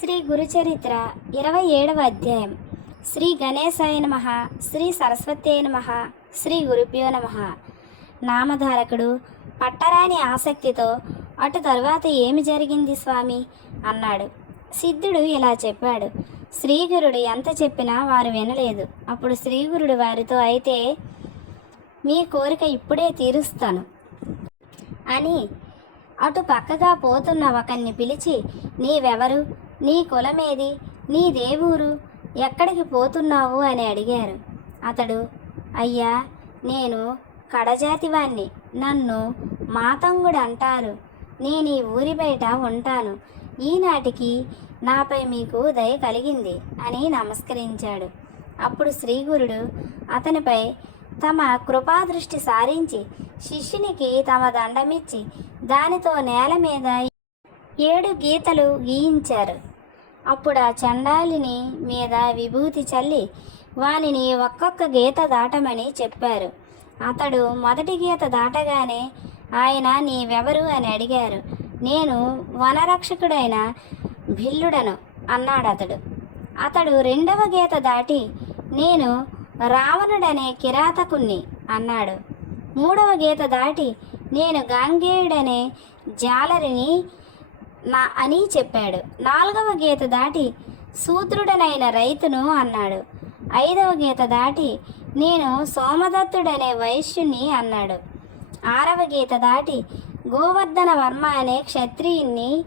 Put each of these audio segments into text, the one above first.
శ్రీ గురుచరిత్ర ఇరవై ఏడవ అధ్యాయం. శ్రీ గణేశాయ నమ శ్రీ సరస్వతి నమ శ్రీ గురుభ్యో నమ. నామధారకుడు పట్టరాని ఆసక్తితో అటు తరువాత ఏమి జరిగింది స్వామి? అన్నాడు. సిద్ధుడు ఇలా చెప్పాడు. శ్రీగురుడు ఎంత చెప్పినా వారు వినలేదు. అప్పుడు శ్రీగురుడు వారితో అయితే మీ కోరిక ఇప్పుడే తీరుస్తాను. అని అటు పక్కగా పోతున్న ఒకరిని పిలిచి నీవెవరు? నీ కులమేది? నీ దేవురు? ఎక్కడికి పోతున్నావు? అని అడిగారు. అతడు అయ్యా నేను కడజాతివాణ్ణి. నన్ను మాతంగుడు అంటారు నేను ఈ ఊరి బయట ఉంటాను. ఈనాటికి నాపై మీకు దయ కలిగింది అని నమస్కరించాడు. అప్పుడు శ్రీగురుడు అతనిపై తమ కృపాదృష్టి సారించి శిష్యునికి తమ దండమిచ్చి దానితో నేల మీద ఏడు గీతలు గీయించారు. అప్పుడు ఆ చండాలిని మీద విభూతి చల్లి వానిని ఒక్కొక్క గీత దాటమని చెప్పారు. అతడు మొదటి గీత దాటగానే ఆయన నీవెవరు? అని అడిగారు. నేను వనరక్షకుడైన భిల్లుడను అన్నాడు అతడు. అతడు రెండవ గీత దాటి నేను రావణుడనే కిరాతకుణ్ణి అన్నాడు. మూడవ గీత దాటి నేను గాంగేయుడనే జాలరిని నా అని చెప్పాడు. నాలుగవ గీత దాటి శూద్రుడనైన రైతును అన్నాడు. ఐదవ గీత దాటి నేను సోమదత్తుడనే వైశ్యుని అన్నాడు. ఆరవ గీత దాటి గోవర్ధన వర్మ అనే క్షత్రియుణ్ణి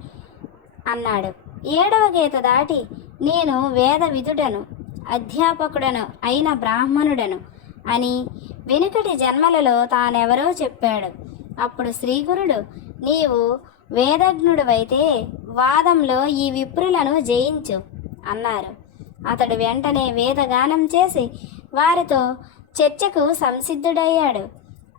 అన్నాడు. ఏడవ గీత దాటి నేను వేద విధుడను అధ్యాపకుడను అయిన బ్రాహ్మణుడను అని వెనుకటి జన్మలలో తానెవరో చెప్పాడు. అప్పుడు శ్రీగురుడు నీవు వేదజ్ఞుడివైతే వాదంలో ఈ విప్రులను జయించు అన్నారు. అతడు వెంటనే వేదగానం చేసి వారితో చర్చకు సంసిద్ధుడయ్యాడు.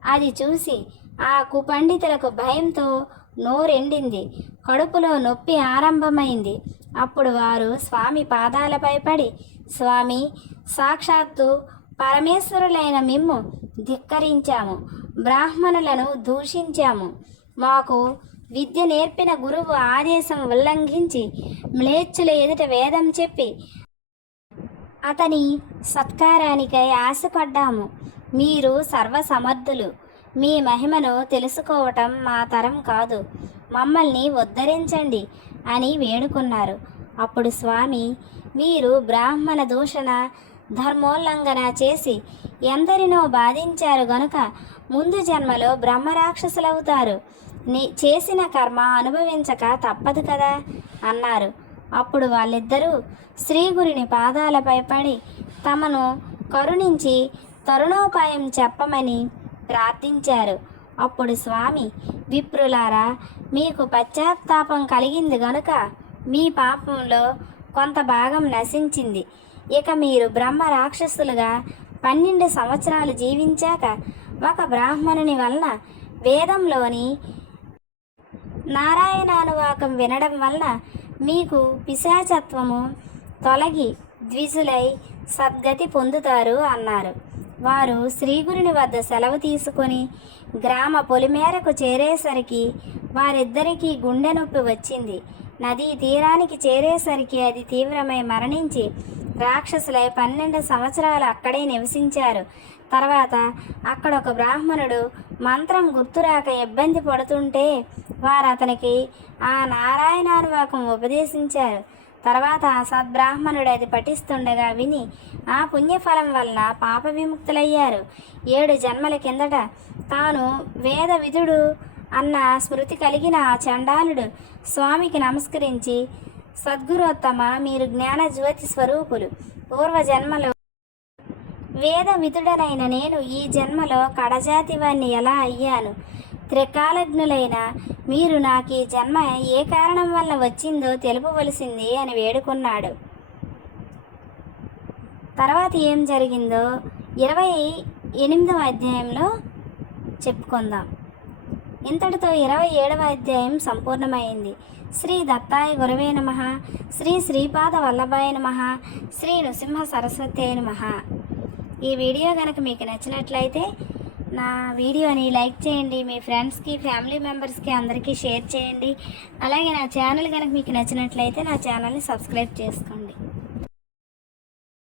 అది చూసి ఆ కుపండితులకు భయంతో నోరెండింది. కడుపులో నొప్పి ఆరంభమైంది. అప్పుడు వారు స్వామి పాదాలపై పడి స్వామి సాక్షాత్తు పరమేశ్వరులైన మిమ్ము ధిక్కరించాము బ్రాహ్మణులను దూషించాము. మాకు విద్య నేర్పిన గురువు ఆదేశం ఉల్లంఘించి మ్లేచ్చుల ఎదుట వేదం చెప్పి అతని సత్కారానికై ఆశపడ్డాము. మీరు సర్వసమర్థులు. మీ మహిమను తెలుసుకోవటం మా తరం కాదు. మమ్మల్ని ఉద్ధరించండి అని వేడుకున్నారు. అప్పుడు స్వామి మీరు బ్రాహ్మణ దూషణ ధర్మోల్లంఘన చేసి ఎందరినో బాధించారు గనుక ముందు జన్మలో బ్రహ్మరాక్షసులవుతారు. నీ చేసిన కర్మ అనుభవించక తప్పదు కదా అన్నారు. అప్పుడు వాళ్ళిద్దరూ శ్రీగురిని పాదాలపై పడి తమను కరుణించి తరుణోపాయం చెప్పమని ప్రార్థించారు. అప్పుడు స్వామి విప్రులారా మీకు పశ్చాత్తాపం కలిగింది గనుక మీ పాపంలో కొంత భాగం నశించింది. ఇక మీరు బ్రహ్మ రాక్షసులుగా పన్నెండు సంవత్సరాలు జీవించాక ఒక బ్రాహ్మణుని వలన వేదంలోని నారాయణానువాకం వినడం వలన మీకు పిశాచత్వము తొలగి ద్విజులై సద్గతి పొందుతారు అన్నారు. వారు శ్రీగురుని వద్ద సెలవు తీసుకొని గ్రామ పొలిమేరకు చేరేసరికి వారిద్దరికీ గుండె నొప్పి వచ్చింది. నదీ తీరానికి చేరేసరికి అది తీవ్రమై మరణించి రాక్షసులై పన్నెండు సంవత్సరాలు అక్కడే నివసించారు. తర్వాత అక్కడ ఒక బ్రాహ్మణుడు మంత్రం గుర్తురాక ఇబ్బంది పడుతుంటే వారు అతనికి ఆ నారాయణానువాకం ఉపదేశించారు. తర్వాత ఆ సద్బ్రాహ్మణుడు అది పఠిస్తుండగా విని ఆ పుణ్యఫలం వలన పాప విముక్తులయ్యారు. ఏడు జన్మల కిందట తాను వేద విధుడు అన్న స్మృతి కలిగిన ఆ చండాలుడు స్వామికి నమస్కరించి సద్గురోత్తమ మీరు జ్ఞాన జ్యోతి స్వరూపులు. పూర్వ జన్మలో వేద విధుడనైన నేను ఈ జన్మలో కడజాతి వాణ్ణి ఎలా అయ్యాను? త్రికాలజ్ఞులైన మీరు నాకు ఈ జన్మ ఏ కారణం వల్ల వచ్చిందో తెలుపవలసింది అని వేడుకున్నాడు. తర్వాత ఏం జరిగిందో ఇరవై ఎనిమిదవ అధ్యాయంలో చెప్పుకుందాం. ఇంతటితో ఇరవై ఏడవ అధ్యాయం సంపూర్ణమైంది. శ్రీ దత్తాయ గురవే నమ. శ్రీ శ్రీపాద వల్లభాయ నమ. శ్రీ నృసింహ సరస్వతి నమ. ఈ వీడియో కనుక మీకు నచ్చినట్లయితే నా వీడియోని లైక్ చేయండి మీ ఫ్రెండ్స్కి ఫ్యామిలీ మెంబర్స్కి అందరికీ షేర్ చేయండి. అలాగే నా ఛానల్ కనుక మీకు నచ్చినట్లయితే నా ఛానల్ని సబ్స్క్రైబ్ చేసుకోండి.